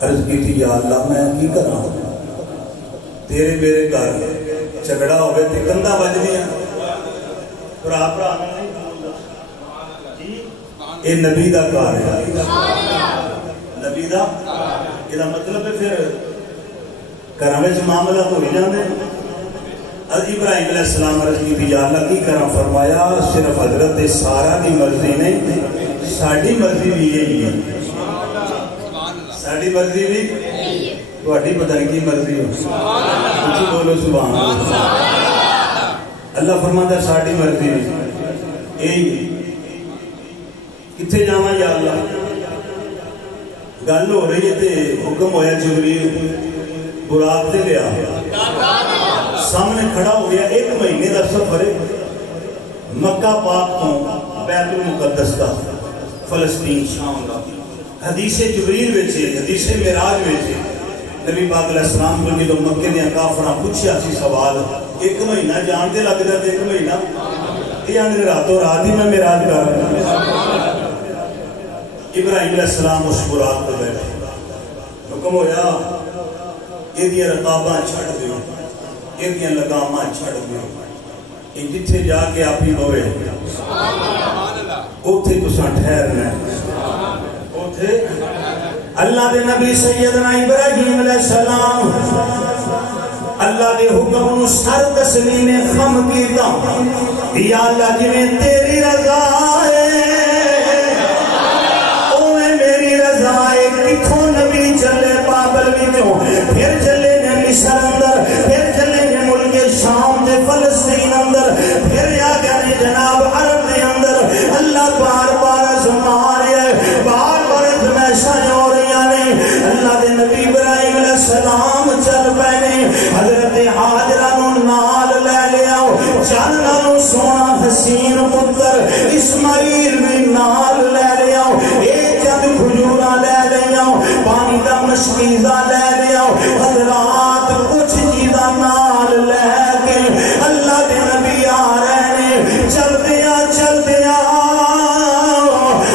عرض کی تھی یا اللہ میں کی کرا تیرے میرے گھر جھگڑا ہوئے تے گندہ بج دیا برا برا نہیں بولتا اے نبی دا کار ہے نبی دا یہ مطلب ہے پھر گھراں وچ معاملہ تو ہی جاندے ابراہیم علیہ السلام عرض کی تھی یا اللہ کی کرا فرمایا صرف حضرت سارا کی مرضی نہیں ساڑی مرضی بھی یہی ہے ساڑی مرضی بھی تھوڑی پتہ نہیں کی مرضی ہو کچھ بولو سبحان اللہ اللہ فرماتا ہے ساڑی مرضی بھی یہی کتنے جاواں یا اللہ گل ہو رہی ہے تے حکم ہویا جبریل براق تے لیا سامنے کھڑا ہو گیا 1 مہینے کا سفر ہے مکہ پاک تو بیت المقدس کا فلسطین شام کا حدیث جبریل وچے حدیث معراج وچے نبی پاک علیہ السلام کو جدوں مکے دے کافراں پوچھیا سی سوال 1 مہینہ جان تے لگدا تے 1 مہینہ یہ آندے راتوں رات ہی میں معراج کر ابراہیم علیہ السلام اس براق پر بیٹھے حکم ہویا یہ دیا رقاباں چھڑ دیو یہ دیا لگاماں چھڑ دیو یہ جتھے جا کے آپ ہی ہوئے اوتھے تساں ٹھہرنا اوتھے اللہ دے نبی سیدنا ابراہیم علیہ السلام اللہ دے حکم نو سر تسلیم خم کیتا یا اللہ جی میں تیری رضا ہے کتھوں نبی چلے بابل وچوں پھر چلے نے مصر اندر پھر چلے نے ملک شام دے فلسطین اندر پھر آ گئے جناب عرب دے اندر اللہ بار بار آزمائے بار بار آزمائشاں ہو رہی نے اللہ دے نبی ابراہیم علیہ السلام چل پے حضرت ہاجرہ نو نال لے لیا چل نالوں سونا حسین پتر اسماعیل بھی نال لے لیا اے چند کھجوراں لے پانی دا مشکیزہ لے لیا حضرات کچھ چیزاں نال لے کے اللہ دے نبی آ رہے ہیں چل دیا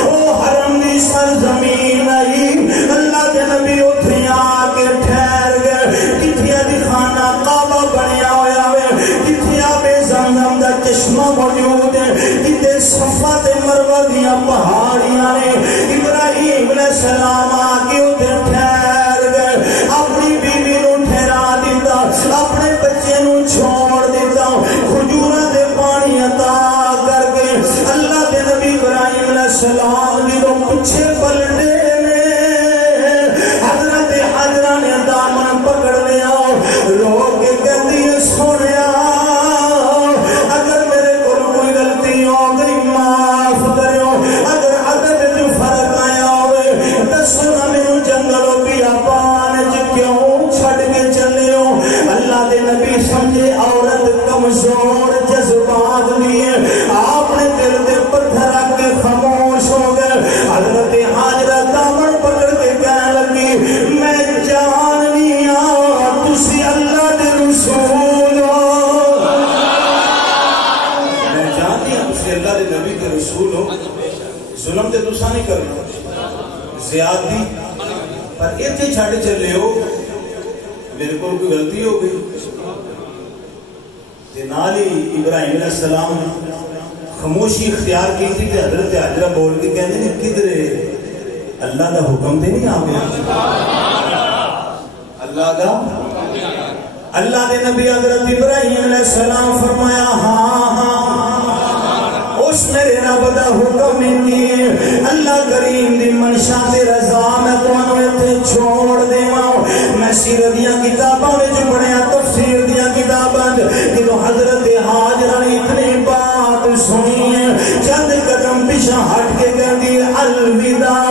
او حرم دی سرزمین آئی اللہ دے نبی اتھے آ کے ٹھہر گئے کتھیا دی خانہ کعبہ بنیا ہویا ہے کتھیا بے زمزم دا چشمہ موجود ہے کتے صفا تے مروہ دیاں پہاڑیاں نے ابراہیم علیہ السلام اپنے بچے نو چھوڑ دیتا کھجوراں دے پانی عطا کر کے اللہ دے نبی ابراہیم علیہ السلام جدوں پیچھے پلٹے نے حضرت حاجرہ نے دامن پکڑ لیا رو کے کہتی ہے سونیا اگر میرے کو کوئی غلطی ہو گئی معاف کریو اگر ادب جو فرق آیا ہوئے دسو نہ مینوں جنگلوں بیابان وچ کیوں چھڈ کے چلے ہو اللہ دے نبی سمجھے عورت کمزور جذبات دیئے آپ نے دل دے پتھر رکھ کے خاموش ہو گئے حضرت حاجرہ دامن پکڑ کے کہنے لگی میں جاننی تسی اللہ دے رسول ہو میں جاننی تسی اللہ دے نبی دے رسول ہو ظلم تے تساں نہیں کرنا زیادتی پر اتنے چھڑ چلے ہو میرے کو کوئی غلطی ہو گئی نالی ابراہیم علیہ السلام خاموشی اختیار کی تھی کہ حضرت حاجرہ بول کے کہنے نے کدھر اللہ دا حکم دے نہیں آ گیا اللہ دے نبی حضرت ابراہیم علیہ السلام فرمایا ہاں اس میرے رب دا حکم نہیں اللہ کریم دی منشا تے رضا میں تانوں ایتھے چھوڑ دیواں میں سیرت دیاں کتاباں وچ پڑھیا تفسیر دیاں کتاباں جدوں حضرت ہاجرہ نے اتنی بات سنی ہے چند قدم پیچھے ہٹ کے کہندی الوداع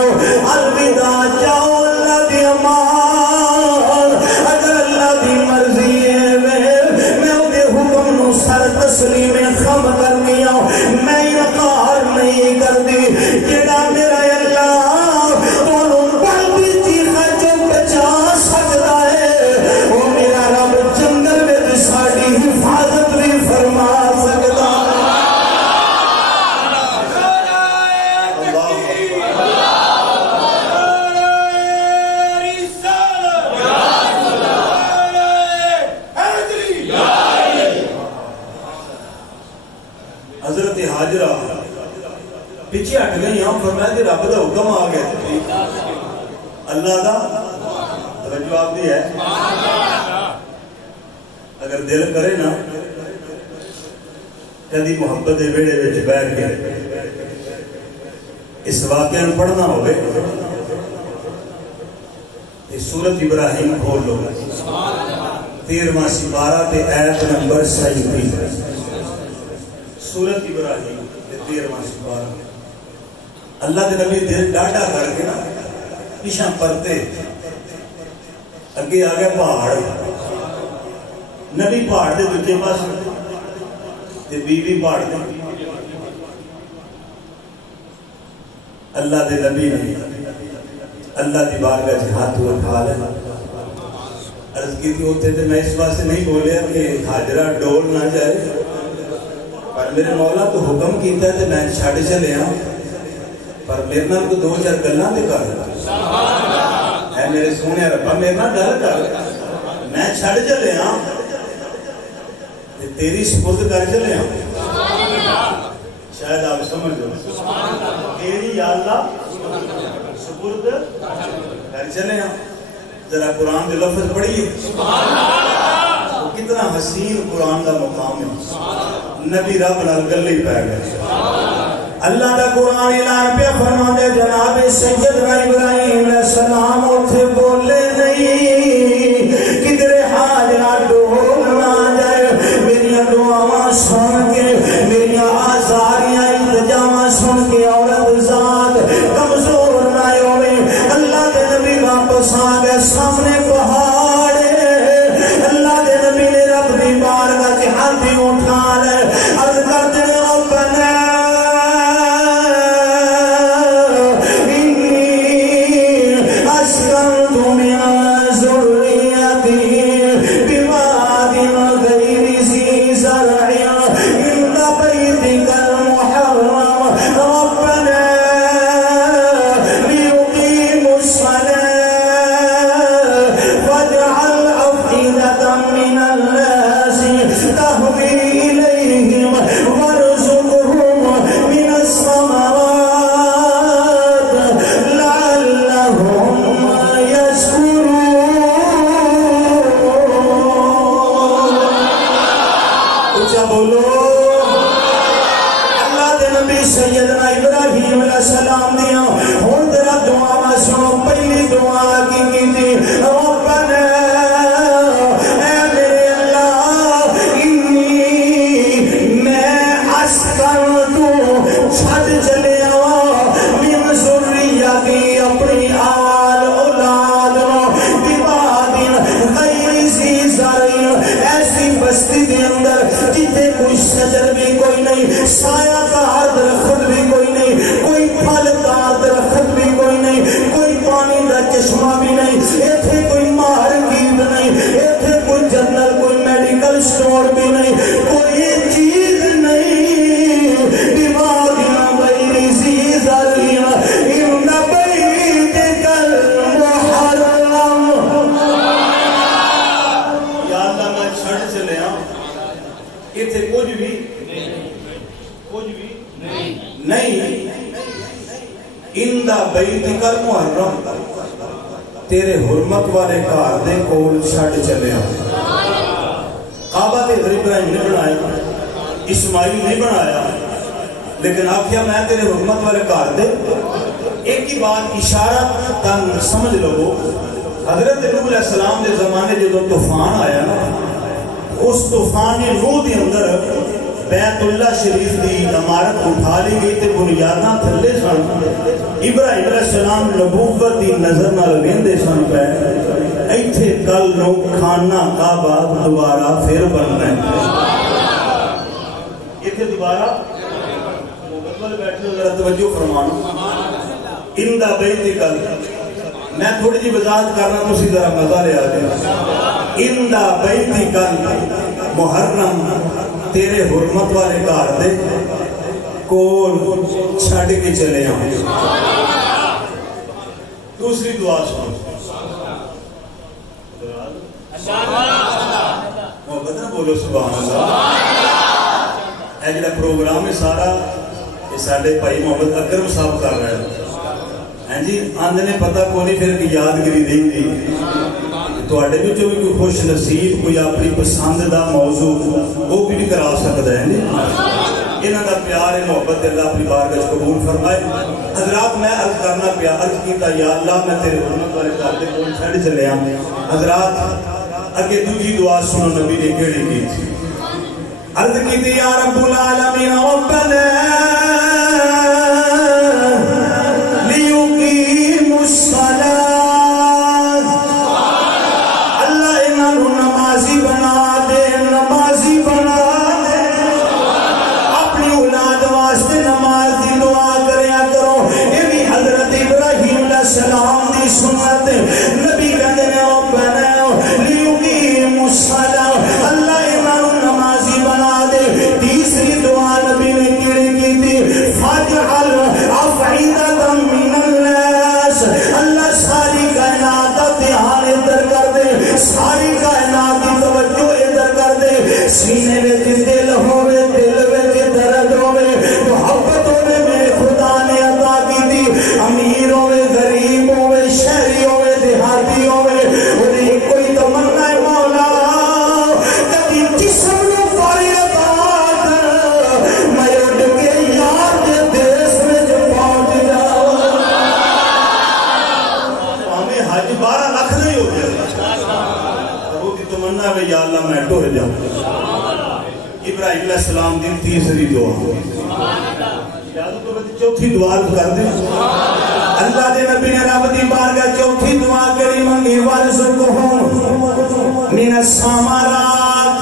الوداع جاؤ اللہ دی امان اگر اللہ دی مرضی ہے میں او دے حکم نو سر تسلیم خم کرنی ہوں میں انکار نہیں کردی جڑا میرا اللہ تانوں بڑی چیز جو بچا سکدا ہے او میرے پیچھے ہٹ گئی ہوں فرمایا کہ رب دا حکم آ گیا اللہ دا توجہ آپ دی ہے اگر دل کرے نا کدی محبت دے ویڑے وچ بیٹھ کے اس واقعہ پڑھنا ہوئے سورت ابراہیم کھول لو 13واں سپارہ تے آیت نمبر 37 سورت ابراہیم تے 13واں سپارہ اللہ دے نبی دل ڈاڈا کر کے نا پیچھے پرتے اگے آ گیا پہاڑ نبی پہاڑ دے دوجے پاس تے بیوی پہاڑ دے اللہ دے نبی نے اللہ دی بارگاہ سے ہاتھ اٹھا لے عرض کی تھی ہوتے تھے میں اس بات سے نہیں بولیا کہ حاجرہ ڈول نہ جائے پر میرے مولا تو حکم کیتا ہے کہ میں چھڑ چلے ہاں پر میرے نال کو 2-4 گلاں دے کر اے میرے سونے ربا میرے نال گل کر میں چھڑ چلے ہاں تے تیری سپرد کر چلے ہاں شاید آپ سمجھ لو تیری یا اللہ سپرد کر چلے ہاں ذرا قرآن کے لفظ پڑھیے کتنا حسین قرآن کا مقام ہے نبی رب نال گلے پہ گئے اللہ کا قرآن اعلان پہ فرماتے جناب سیدنا ابراہیم علیہ السلام اٹھے بولے نہیں کدھر حاجرہ ڈول نہ جائے میری دعاواں سن کے میری آزاریاں التجاواں سن کے عورت ذات کمزور نہ ہوئے اللہ کے نبی واپس آ گئے سامنے پہاڑ اللہ کے نبی نے رب دی بارگاہ کے ہاتھ اٹھا لے عرض کرتے ہیں ربنا تیرے حرمت والے گھر دے کول چھڑ چلے کعبہ تے ابراہیم نے بنایا اسماعیل نہیں بنایا لیکن آخیا میں تیرے حرمت والے گھر دے ایک ہی بات اشارہ تن سمجھ لو حضرت نوح علیہ السلام دے زمانے جدو طوفان آیا نا اس طوفان نوح دے اندر بیت اللہ شریف دی عمارت اٹھا لی گئی تے بنیاداں تھلے سن ابراہیم علیہ السلام نبوت دی نظر نال ویندے سن پے ایتھے کل نو خانہ کعبہ دوبارہ پھر بننا ہے ایتھے دوبارہ مقدمے بیٹھے ذرا توجہ فرمانا اندا بیت کل میں تھوڑی جی وضاحت کرنا تسی ذرا مزہ لے آ جائے اندا بیت کل محرم تیرے حرمت والے گھر دے کول چھڑ کے چلے ہوں دوسری دعا سن محبت نہ بولو سبحان اللہ اے جڑا پروگرام ہے سارا یہ سارے بھائی محمد اکرم صاحب کر رہے ہیں ہاں جی آندے نے پتہ کو نہیں پھر کی یادگری دیں گی تواڈے وچ بھی کوئی خوش نصیب کوئی اپنی پسندیدہ موضوع وہ بھی کرا سکتا ہے انہاں دا پیار ہے محبت اللہ اپنی بارگاہ وچ قبول فرمائے حضرات میں عرض کرنا پیا عرض کیتا یا اللہ میں تیرے حرمت والے گھر دے کول چھڈ چلیا حضرات اگے دوسری دعا سنو نبی نے کیڑی کی تھی عرض کیتی یا رب العالمین ربنا لیقیموا الصلاۃ اللہ انہاں نوں نمازی بنا دے نمازی بنا دے اپنی اولاد واسطے نماز دی دعا کریا کرو یہ بھی حضرت ابراہیم علیہ السلام دی سنت نبی کہندے نے ربنا لیقیموا الصلاۃ اللہ انہاں نوں نمازی بنا دے تیسری دعا نبی نے کیڑی کیتی فاجعل افئدۃ من الناس اللہ ساری کائنات دا دھیان ادھر کر دے ساری کائنات دی توجہ ادھر کر دے سینے وچ دل ہوے دل وچ درد ہوے محبت ہوے میرے خدا نے عطا کیتی امیر ہوے غریب ہوے شہری ہوے دیہاتی ہوے اودی کوئی تمنا ہے مولا کبھی جسم نو پاری عطا کر میں اٹھ کے یار دے دیس وچ پہنچ جاواں ہمیں حج 12 لاکھ نہیں ہو گیا وہ کی تمنا ہے یا اللہ میں ٹر جاؤں ابراہیم علیہ السلام دی تیسری دعا چوتھی دعا کر دیں اللہ دے نبی نے رب دی بارگاہ چوتھی دعا کری منگی وارزقہم من الثمرات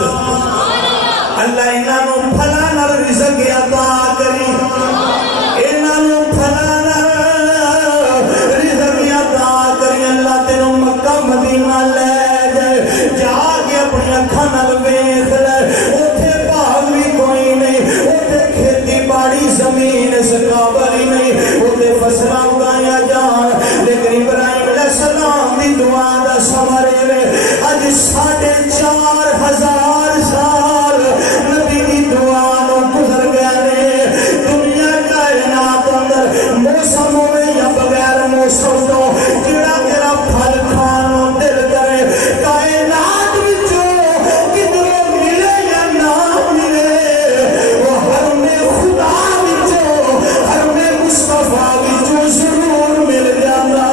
اللہ انہاں نوں پھلاں نال رزق عطا کری انہاں نوں پھلاں نال رزق عطا کری اللہ تینوں مکہ مدینہ لے جائے جا کے اپنی اکھاں نال ویکھ لے اوتھے باغ بھی کوئی نہیں اوتھے کھیتی باڑی زمین سکابری نہیں اوتھے فصلاں اگایا جان لیکن ابراہیم علیہ السلام دی دعا دا ثمر اج 4,500 سال نبی دی دعا نو گزر گیا نے دنیا کائنات اندر موسم ہوے یا بغیر موسم تو جڑا تیرا پھل کھان نو دل کرے کائنات وچوں کدھروں ملے یا نہ ملے وہ ہر میں خدا وچوں ہر میں مصطفیٰ وچوں ضرور مل جاتا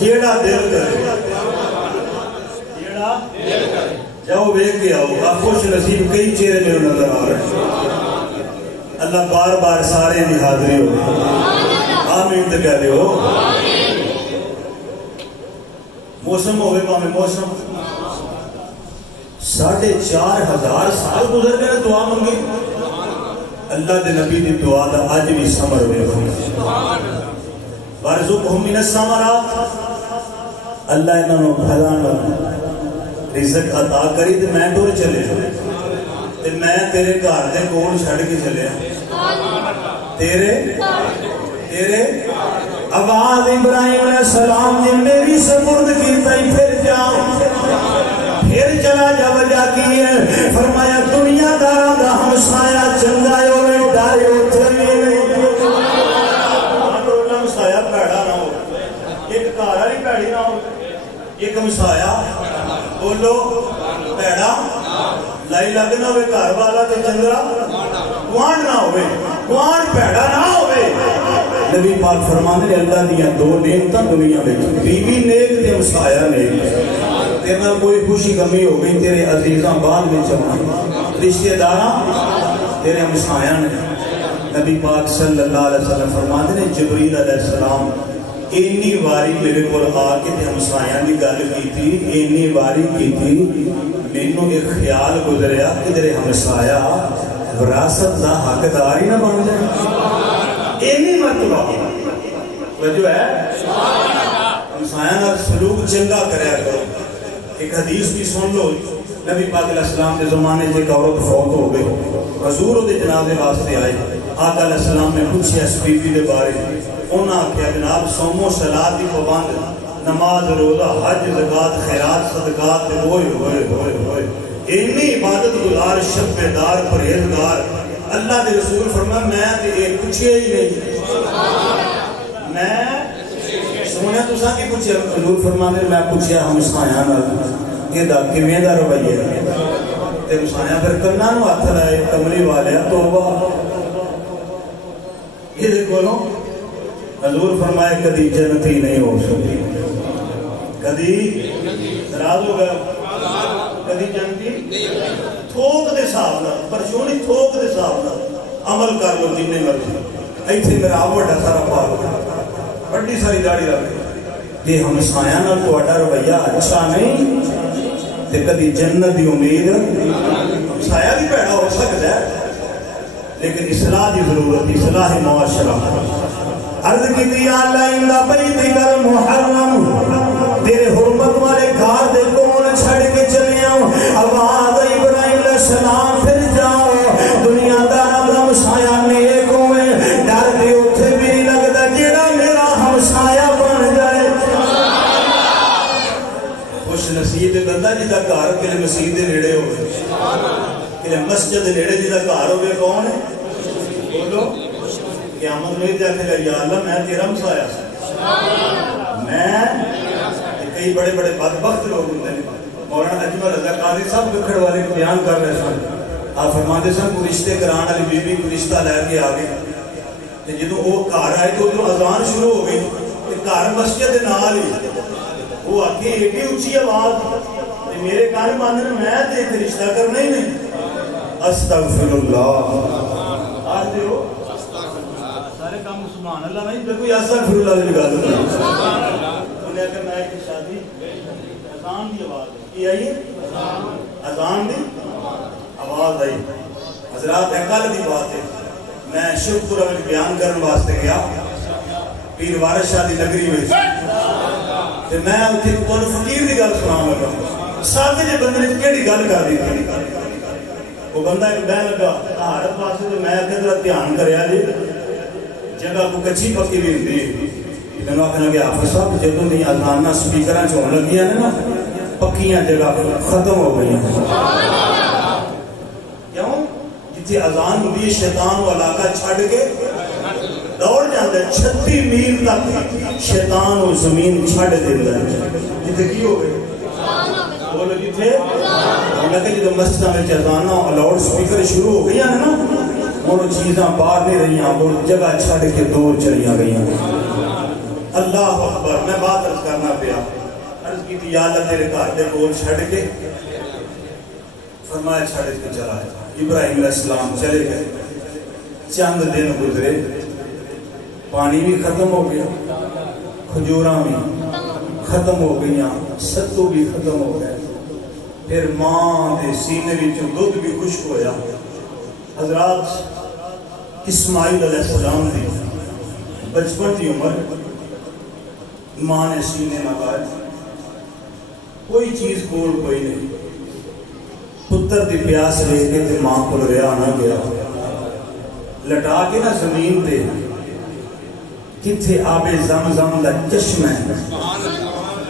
جیڑا دل کرے جیڑا جاؤ ویکھ کے آؤ خوش نصیب کئی چہرے میرے نظر آ رہے ہیں اللہ بار بار سارے دی حاضری ہو آمین تے کہہ دے ہو موسم ہوئے پاہمیں موسم 4,500 سال گزر گئے دعا منگی اللہ دے نبی دی دعا دا آج بھی ثمر ہوئے وارزقہم من الثمرات اللہ انہاں نوں پھلاں رزق عطا کری تے میں ٹر چلے تے میں تیرے گھر دے کول چھڈ کے چلیا تیرے آواز ابراہیم علیہ السلام نے میری سپرد کیتا ہی پھر چلا جا وجہ کی ہے فرمایا دنیا داراں دا ہمسایا چنگا ہوے ڈر اوتھے نہیں ہمسایا پیڑا نہ ہو ایک گھر والی پیڑی نہ ہو ایک ہمسایا بولو پیڑا لائی لگنا ہوئے گھر والا تے چنگرا گوان نہ ہوئے گوان پیڑا نہ ہوئے نبی پاک فرمانے اللہ دیاں دو نعمتاں دنیا میں بیوی نیک تے ہمسایا نیک تیرے کوئی خوشی کمی ہو گئی تیرے عزیزاں بعد میں چمنا رشتہ داراں تیرے ہمسایاں نے نبی پاک صلی اللہ علیہ وسلم فرماتے ہیں جبریل علیہ السلام اینی واری میرے کو آ کے تے ہمسایاں دی گل کی تھی اینی واری کی تھی مینوں ایک خیال گزریا کہ تیرے ہمسایا وراثت دا حقدار ہی نہ بن جائے اینی مرتبہ وجہ ہے ہمسایاں نال سلوک چنگا کریا کرو ایک حدیث بھی سن لو نبی پاک علیہ السلام کے زمانے سے ایک عورت فوت ہو گئی، حضور دے جنازے واسطے آئے، آقا علیہ السلام نے پوچھا اس بی بی دے بارے، انہوں نے کہا جناب صوم و صلاۃ دی پابند، نماز روزہ حج زکات خیرات صدقات ہوئے ہوئے ہوئے ہوئے اتنی عبادت گزار شب دار پرہیزگار، اللہ دے رسول فرمایا میں تے یہ پوچھیا ہی نہیں، میں سونے تساں کی پوچھیا؟ حضور فرمانے میں پوچھیا ہمسایاں نال یہ دا کیویں دا رویہ تے ہمسایاں پھر کناں نوں ہاتھ لائے کملی والیا توبہ یہ دیکھو نو حضور فرمائے کدی جنتی نہیں ہو سکتی، کدی ناراض ہو گیا، کدی جنتی تھوک دے حساب نال پرچونی تھوک دے حساب نال عمل کر لو جن مرضی، ایتھے میرا بڑا سارا پاک بڑی ساری داڑھی رکھ یہ ہمسایاں نال تہاڈا رویہ اچھا نہیں تے کدی جنت دی امید، ہمسایہ بھی پیدا ہو سکتا ہے لیکن اصلاح دی ضرورت، اصلاح معاشرہ۔ عرض کی یا اللہ اندہ بیتک المحرم تیرے حرمت والے گھر دے کون چھڑ کے چلے آؤں، آواز ابراہیم علیہ السلام پھر جاؤ، دنیا دا ہمسایہ نیک ہوئے، ڈر دے اتھے بھی نہیں لگتا جیڑا میرا ہمسایہ بن جائے۔ خوش نصیب بندہ جدا گھر کے مسجد دے نیڑے ہوئے، کہ مسجد دے نیڑے جدا گھر ہوئے کون ہے؟ بولو قیامت میں جاتے گا یا اللہ میں تیرا ہمسایہ سا، میں کئی بڑے بڑے بدبخت لوگ ہوتے ہیں، مولانا اجمل رضا قاضی صاحب بکھڑ والے کو بیان کر رہے سن، آپ فرماتے سن کو رشتے کران والی بی بی کو رشتہ لے کے آگے جدوں وہ گھر آئے تو ادھر اذان شروع ہو گئی، گھر مسجد دے نال ہی وہ آگے ایڈی اونچی آواز میرے کان مان میں تے رشتہ کرنا ہی نہیں، استغفر اللہ آج دیو سارے کام سبحان اللہ نہیں تو کوئی استغفر اللہ دی گل نہیں، انہیں کہ میں ایک شادی اذان دی آواز کی آئی، اذان دی آواز آئی، حضرات کل دی بات ہے، میں شکر میں بیان کرنے واسطے گیا پیر وارث شاہ دی نگری میں، تے میں اتنے کون فقیر دی گل سنا لگا، ساتھ جے بندے نے کیڑی گل کر دی تھی، وہ بندہ ایک بہن لگا ہر پاسے تو میں کہتا دھیان کریا جی جگہ کو کچھی پکی بھی ہوتی ہے، میں نے آخنا کہ حافظ صاحب جدوں دی اذاناں سپیکراں چ ہون لگیاں نے نا پکیاں جگہ ختم ہو گئی، کیوں؟ جتھے اذان ہوندی ہے شیطان وہ علاقہ چھڈ کے دوڑ جاندا ہے، 36 میل تک شیطان وہ زمین چھڈ دیندا ہے، جتھے کی ہو گئے بولو جتھے لگے جدو مسجد میں اذان لاؤڈ سپیکر شروع ہو گئی نا وہ چیزاں باہر نہیں رہی، وہ جگہ چھڈ کے دور چلیاں گئی۔ اللہ اکبر، میں بات عرض کرنا پیا، عرض کی تھی یا اللہ تیرے گھر دے کول چھڈ کے، فرمایا چھڈ کے چلا ہے، ابراہیم علیہ السلام چلے گئے، چند دن گزرے، پانی بھی ختم ہو گیا، کھجوراں بھی ختم ہو گئیاں، ستو بھی ختم ہو گئے، پھر ماں دے سینے وچوں دودھ بھی خشک ہویا۔ حضرات اسماعیل علیہ السلام دی بچپن کی عمر، ماں نے سینے لگائے، کوئی چیز کول کوئی نہیں، پتر دی پیاس لے کے تے ماں کو رہا نہ گیا، لٹا کے نہ زمین تے کتھے آب زمزم دا چشمہ ہے،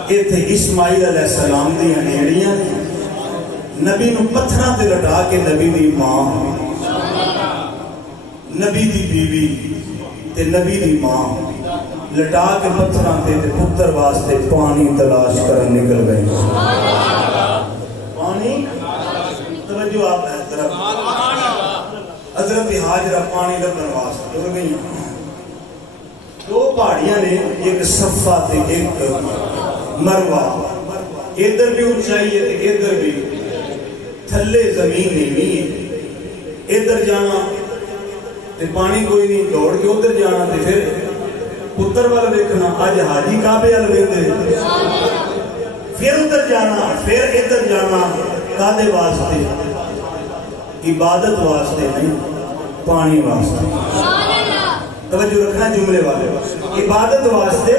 ایتھے اسماعیل علیہ السلام دی انیڑیاں نبی نو پتھراں تے لٹا کے نبی دی ماں، نبی دی بیوی تے نبی دی ماں لٹا کے پتھراں تے پتر واسطے پانی تلاش کرن نکل گئے۔ پانی توجہ آپ ہے طرف حضرت حاجرہ پانی لبن واسطے ٹر گئی، دو پہاڑیاں نے ایک صفا تے ایک مروہ، ادھر بھی اونچائی ہے ادھر بھی، تھلے زمین نہیں، ادھر جانا تے پانی کوئی نہیں، دوڑ کے ادھر جانا تے پھر پتر والا دیکھنا، آج حاجی کعبے والے ویندے، پھر ادھر جانا پھر ادھر جانا، کادے واسطے؟ عبادت واسطے نہیں، پانی واسطے۔ توجہ رکھنا جملے والے، عبادت واسطے،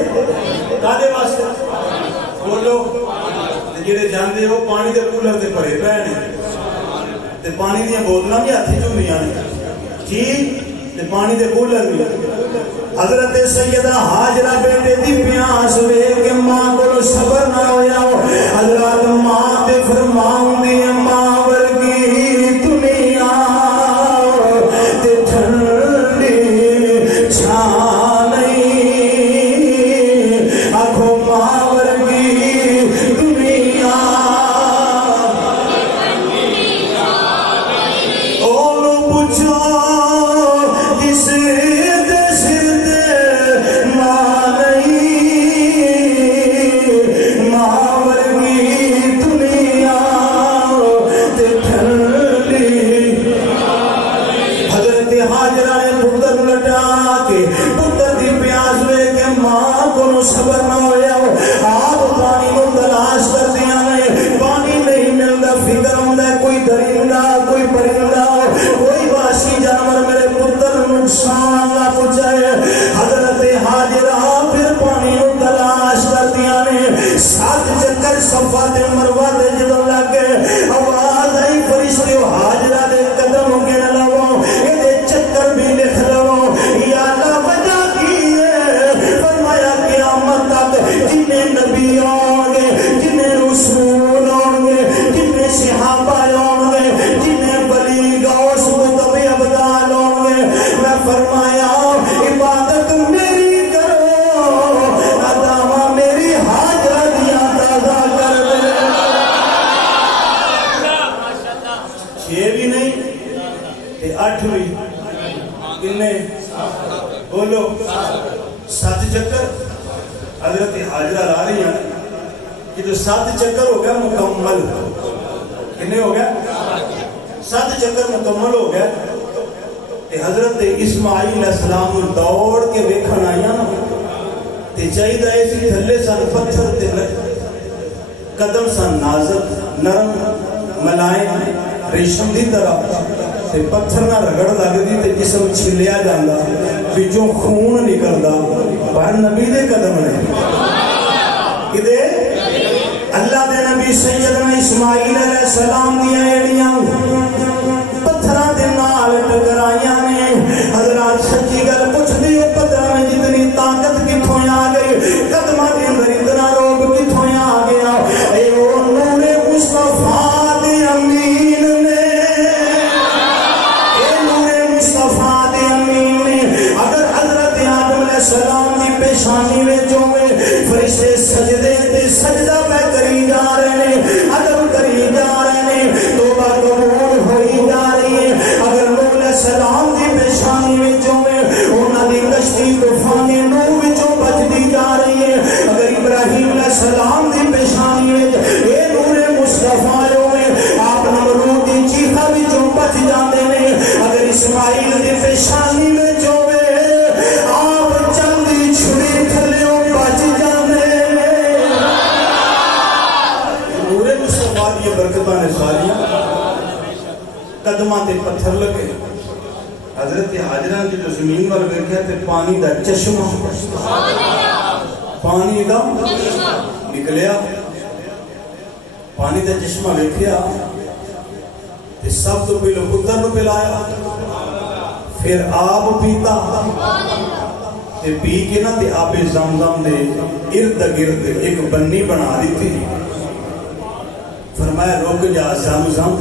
کادے واسطے؟ بولو جڑے جاندے ہو پانی دے کولر تے بھرے پے نے تے پانی دیاں بوتلاں بھی ہاتھ چومیاں نے جی تے پانی دے کولر بھی حضرت سیدہ حاجرہ بیٹے دی پیاس ویکھ کے ماں کول صبر نہ ہویا حضرت ماں تے فرماوندی ماں ورگی دنیا تے ٹھنڈی چھاں نہیں آکھو ماں ورگی دنیا اونوں پوچھو جس صبر نہ ہویا آپ پانی کو تلاش کر دیا نے پانی نہیں ملتا فکر ہوندا کوئی درندہ کوئی پرندہ کوئی وحشی جانور میرے پتر نقصان نہ پہنچائے حضرت حاجرہ پھر پانی کو تلاش کر دیا نے 7 چکر صفا تے مروہ تے جدوں لگے آواز آئی فرشتے حاجرہ دے قدم گن لو اے چکر بھی لکھ لو یا اللہ وجہ کی ہے فرمایا جنہیں نبی آؤں گے جنہیں رسول آؤں گے جنہیں صحابہ آؤں گے جنہیں ولی غوث قطب ابدال آؤں گے میں فرمایا عبادت میری کرو ادامہ میری حاجرہ دیا تازہ کر دے 6 بھی نہیں 8 بھی کنے بولو 7 چکر حضرت حاجرہ لا رہی ہیں کہ جو 7 چکر ہو گیا مکمل کتنے ہو گیا 7 چکر مکمل ہو گیا کہ حضرت اسماعیل علیہ السلام دوڑ کے ویکھن آئیاں تے چاہیے ایسی تھلے سن پتھر تے قدم سن نازک نرم ملائم ریشم دی طرح تے پتھر نہ رگڑ لگدی تے جسم چھلیا جاندا وچوں خون نکلدا پر نبی دے قدم نے کدے اللہ دے نبی سیدنا اسماعیل علیہ السلام دیاں ایڑیاں پتھراں دے نال ٹکرائیاں نے حضرات سچی گل پوچھدی او پتھراں میں جتنی طاقت کتھوں آ گئی قدماں دے اندر اتنا روب کتھوں آ گیا اے او نور مصطفیٰ دے امین نے اے نور مصطفیٰ دے امین نے اگر حضرت آدم علیہ السلام دی پیشانی میں جو میں فرشتے سجدے تے سجدہ پہ کری جا رہے ہیں ادب کری جا رہے ہیں توبہ قبول ہوئی جا رہی ہے اگر نوح علیہ السلام دی پیشانی میں جو میں انہاں دی کشتی طوفان نوح وچوں بچدی جا رہی ہے اگر ابراہیم علیہ السلام دی پیشانی میں اے نور مصطفیٰ جو میں آپ نمرود دی چیخا وچوں بچ جاندے نے اگر اسماعیل دی پیشانی میں جو آپ چندی چھڑی تھلیوں بچ جانے نورے مصطفیٰ کی برکتاں نے ساریاں قدماں تے پتھر لگے حضرت حاجرہ کی جو زمین پر دیکھا تے پانی دا چشمہ پانی دا نکلیا پانی دا چشمہ دیکھیا تے سب تو پہلو پتر نو پلایا پھر آپ پیتا تے پی کے نا تے آپ زمزم دے ارد گرد ایک بنی بنا دی تھی فرمایا روک جا زمزم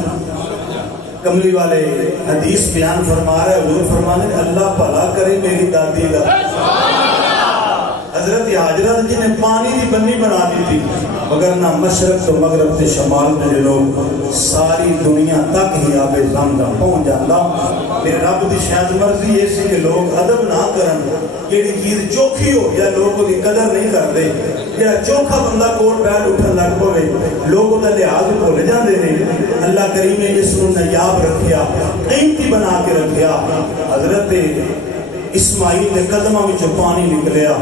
کملی والے حدیث بیان فرما رہے حضور فرمانے اللہ بھلا کرے میری دادی دا حضرت حاجرہ جنہیں پانی دی بنی بنا دی تھی مگر نہ مشرق تو مغرب سے شمال میں لوگ ساری دنیا تک ہی آب زمزم پہنچ جاتا میرے رب دی شاید مرضی ایسی کہ لوگ ادب نہ کرن یہ چیز چوکھی ہو یا لوگ دی قدر نہیں کرتے یہ چوکھا بندہ کوٹ بیٹھ اٹھن لگ پوے لوگ دا لحاظ بھول جاندے نے اللہ کریم نے اس کو نایاب رکھیا قیمتی بنا کے رکھیا حضرت اسماعیل کے قدمہ میں جو پانی نکلیا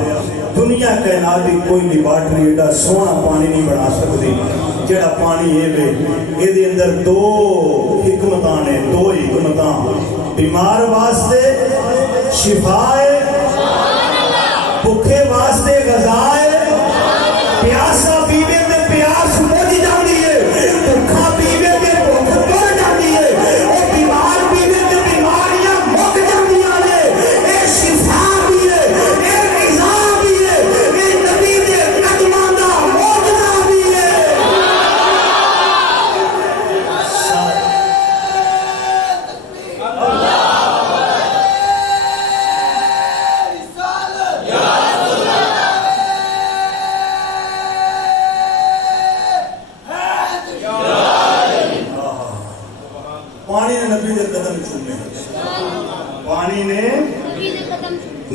دنیا کائنات دی کوئی بھی واٹر ایڈا سونا پانی نہیں بنا سکتی جڑا پانی یہ بے یہ دے اندر 2 حکمتاں نے 2 حکمتاں بیمار واسطے شفائے بھوکے واسطے غذائے پیاسا پینے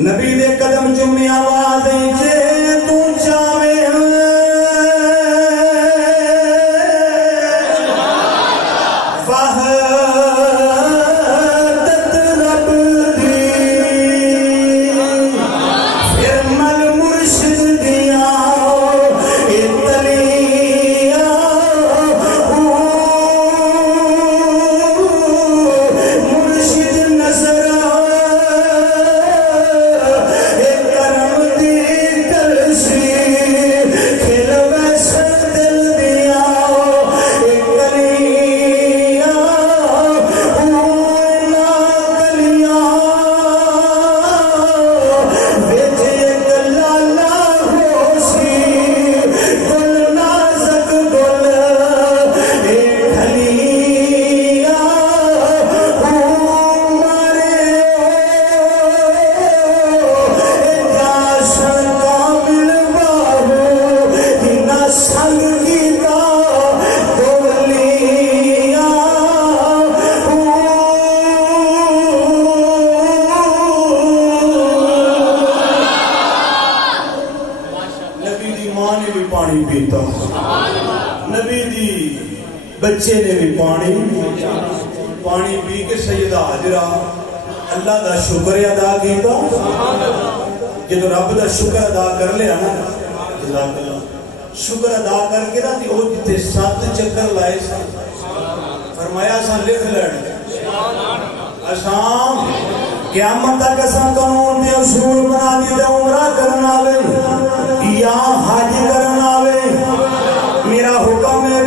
نبی دے قدم چومی آواز جے تو چاہے بچے نے بھی پانی پی کے سیدہ حاجرہ اللہ دا شکر ادا کیتا جدو رب دا شکر ادا کر لیا نا شکر ادا کر کے نا وہ جتے 7 چکر لائے فرمایا اساں لکھ لڑ اساں قیامت تک اساں قانون دے اصول بنا دیے عمرہ کرنا آوے یا حج کرنا آوے میرا حکم ہے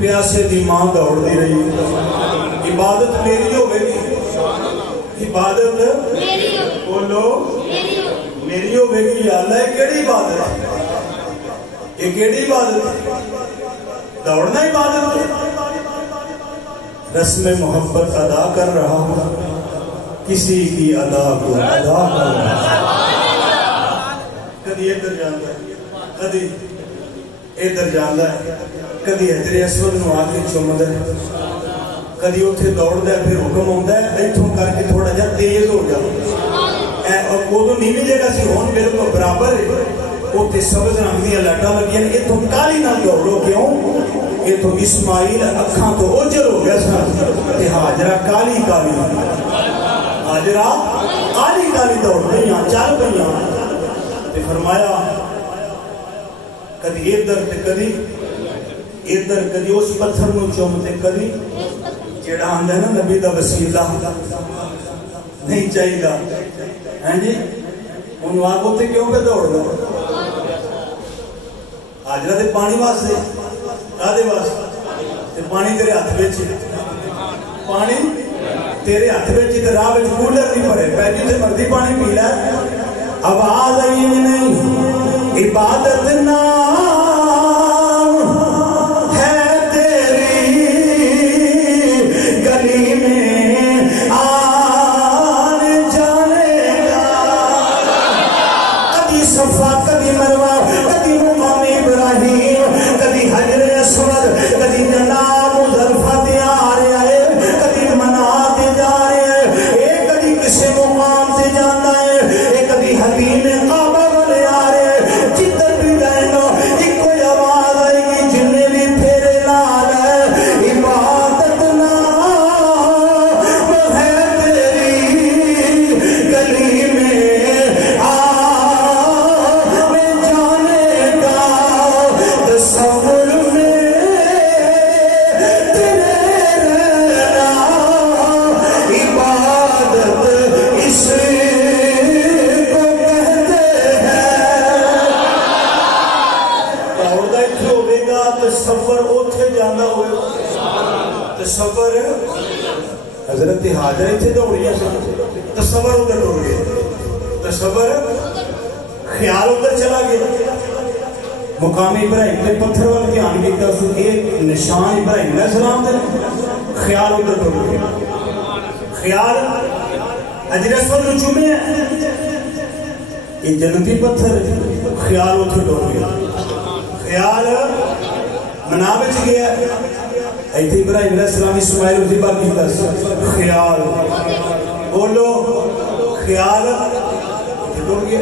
پیاسے دی ماں دوڑ دی رہی عبادت میری ہو گئی عبادت بولو میری ہو گئی یا اللہ یہ کیڑی عبادت ہے یہ کیڑی عبادت ہے دوڑنا عبادت ہے رسم محبت ادا کر رہا ہوں کسی کی ادا کو ادا کر رہا کدی ادھر جانا ہے کدی ادھر جانا ہے کدی حجر اسود نو آ کے چومدا ہے کدی اوتھے دوڑدا ہے پھر حکم ہوندا ہے ایتھوں کر کے تھوڑا جہا تیز ہو جا اے اودوں نیویں جگہ سی ہون بالکل برابر ہے اوتھے سبز رنگ دیاں لٹاں لگیاں ایتھوں کالی نہ دوڑو کیوں ایتھوں اسماعیل اکھاں تو اوجل ہو گیا سا تے ہاجرہ کالی کالی ہاجرہ کالی کالی دوڑ پئیاں چل پئیاں تے فرمایا کدی ادھر تے کدی ادھر کدی اس پتھر نو چومتے کدی جیڑا آندا ہے نا نبی دا وسیلہ نہیں چاہیے گا ہیں جی انہوں آگو تے کیوں پہ دوڑ دو حاجرہ دے پانی واسطے کادے واسطے تے پانی تیرے ہاتھ وچ پانی تیرے ہاتھ وچ تے راہ وچ کولر نہیں بھرے پے جتھے مرضی پانی پی لے آواز آئی نہیں عبادت نام ہے تیری تصور حضرت حاجر اتنے دوڑیا تصور ادھر ٹر گیا تصور خیال ادھر چلا گیا مقامی ابراہیم نے پتھر وال دھیان کیتا سو ایک نشان ابراہیم علیہ السلام دے خیال ادھر ٹر گیا خیال حضرت پر نجومے یہ جنتی پتھر خیال ادھر ٹر گیا خیال منا بچ گیا ایتھے ابراہیم علیہ السلام اسماعیل کو ذبح کیتا خیال بولو خیال ٹر گیا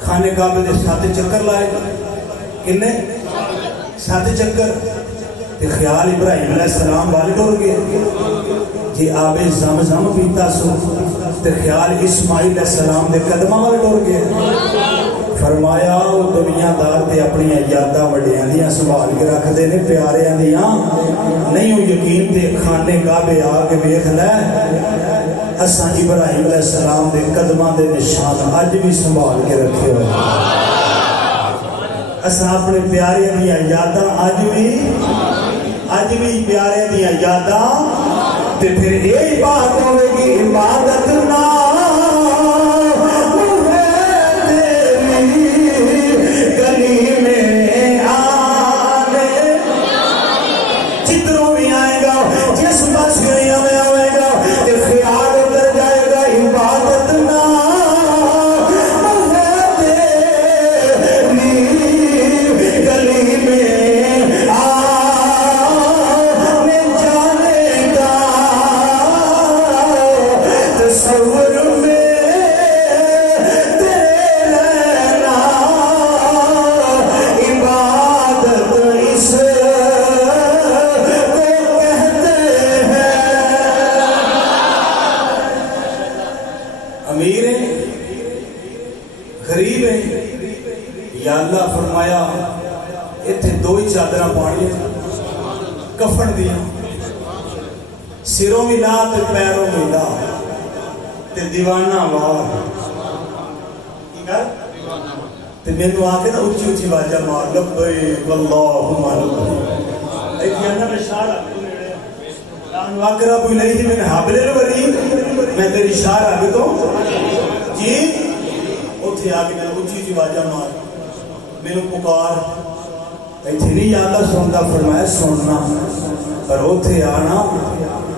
خانے کعبے دے 7 چکر لائے کنے 7 چکر تے خیال ابراہیم علیہ السلام والے ٹر گئے جی آب زمزم پیتا سو تے خیال اسماعیل علیہ السلام دے قدماں والے ٹر گئے فرمایا وہ دنیا دار تے اپنی یاداں وڈیاں دیاں سنبھال کے رکھ دے نے پیاریاں دیاں نہیں ہو یقین تے خانے کعبے آ کے ویکھ لے اساں ابراہیم علیہ السلام دے قدماں دے نشان اج بھی سنبھال کے رکھے ہوئے اساں اپنے پیاریاں دیاں یاداں اج بھی پیاریاں دیاں یاداں تے پھر یہی بات ہوے گی عبادت نہ کفن دیا سروں ملا تے پیروں ملا تے دیوانہ وار تے میں تو آکے نا اچھی اچھی واجہ مار لبیک اللہم لبیک ایک یعنی میں شارع لانو اقرب الیہ من حبل الورید میں تیری شارع بھی تو جی اتھے آکے میں اچھی اچھی واجہ مار میں نے پکار ایتھنی یا اللہ سنتا فرمایا سننا پر اوتھے آنا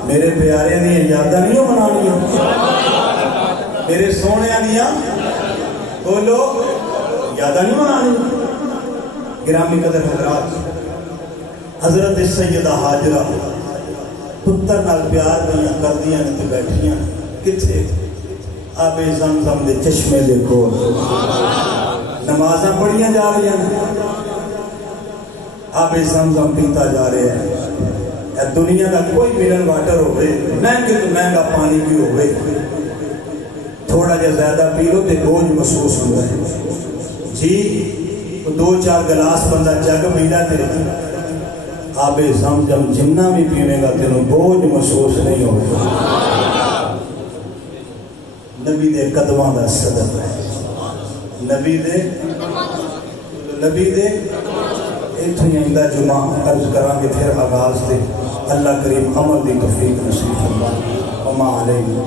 میرے پیارے نے یادہ نہیں ہو منانیا میرے سونے آنیا بولو یادہ نہیں منانی گرامی قدر حضرات حضرت سیدہ حاجرہ پتر نال پیار دیاں کر دیاں تے بیٹھیاں کتھے آب زمزم دے چشمے دے کول نمازاں پڑھیاں جا رہی ہیں آب زمزم پیتا جا رہے ہیں دنیا کا کوئی منرل واٹر ہوئے مہنگے تو مہنگا پانی بھی ہوئے تھوڑا جا زیادہ پی لو تے بوجھ محسوس ہوتا ہے جی 2-4 گلاس بندہ جگ پیلا تے آب زمزم جنہ بھی پینے گا تینوں بوجھ محسوس نہیں ہوگا نبی دے قدماں دا صدق ہے نبی دے اتنی آئندہ جمعہ عرض کران گے پھر آغاز دے اللہ کریم عمل دی توفیق نصیب فرمائے وما علیہ